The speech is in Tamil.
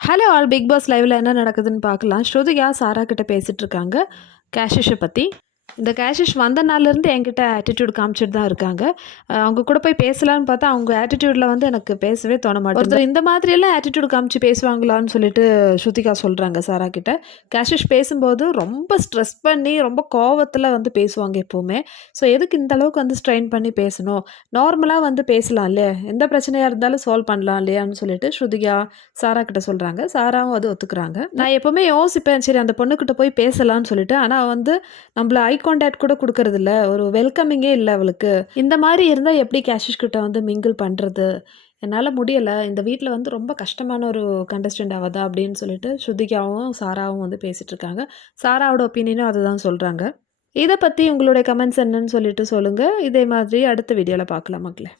ஹலோ ஆல் பிக் பாஸ் லைவ்ல என்ன நடக்குதுன்னு பார்க்கலாம். ஸ்ருதிகா சாரா கிட்ட பேசிட்டு இருக்காங்க கேஷிஷை பற்றி. இந்த கேஷிஷ் வந்த நாள்லேருந்து என்கிட்ட ஆட்டிடியூட் காமிச்சிட்டு தான் இருக்காங்க. அவங்க கூட போய் பேசலான்னு பார்த்தா அவங்க ஆட்டிடியூடில் வந்து எனக்கு பேசவே தோண மாட்டேங்குது. ஒருத்தர் இந்த மாதிரியெல்லாம் ஆட்டிடியூட் காமிச்சு பேசுவாங்களான்னு சொல்லிட்டு ஸ்ருதிகா சொல்கிறாங்க சாரா கிட்ட. கேஷிஷ் பேசும்போது ரொம்ப ஸ்ட்ரெஸ் பண்ணி ரொம்ப கோவத்தில் வந்து பேசுவாங்க எப்போவுமே. ஸோ எதுக்கு இந்த அளவுக்கு வந்து ஸ்ட்ரெயின் பண்ணி பேசணும், நார்மலாக வந்து பேசலாம் இல்லையா, எந்த பிரச்சனையாக இருந்தாலும் சால்வ் பண்ணலாம் இல்லையான்னு சொல்லிட்டு ஸ்ருதிகா சாரா கிட்ட சொல்கிறாங்க. சாராவும் அது ஒத்துக்கிறாங்க. நான் எப்போவுமே யோசிப்பேன், சரி அந்த பொண்ணுக்கிட்ட போய் பேசலான்னு சொல்லிட்டு. ஆனால் வந்து நம்மள ஐ கான்டாக்ட் கூட குடுக்கறதில்ல. ஒரு வெல்கமிங்கே இல்ல அவளுக்கு. இந்த மாரி இருந்தா எப்படி கேஷிஷ் கிட்ட வந்து மிங்கிள் பண்றது? என்னால முடியல. இந்த வீட்ல வந்து ரொம்ப கஷ்டமான ஒரு கண்டஸ்டன்ட் அவ தான் அப்படின்னு சொல்லிட்டு ஸ்ருதிகாவும், சாராவும் வந்து பேசிட்டு இருக்காங்க. சாராவோட ஒப்பீனியனும் அதுதான் சொல்றாங்க. இத பத்தி உங்களுடைய கமெண்ட்ஸ் என்னன்னு சொல்லிட்டு சொல்லுங்க. இதே மாதிரி அடுத்த வீடியோல பார்க்கலாம் மக்களே.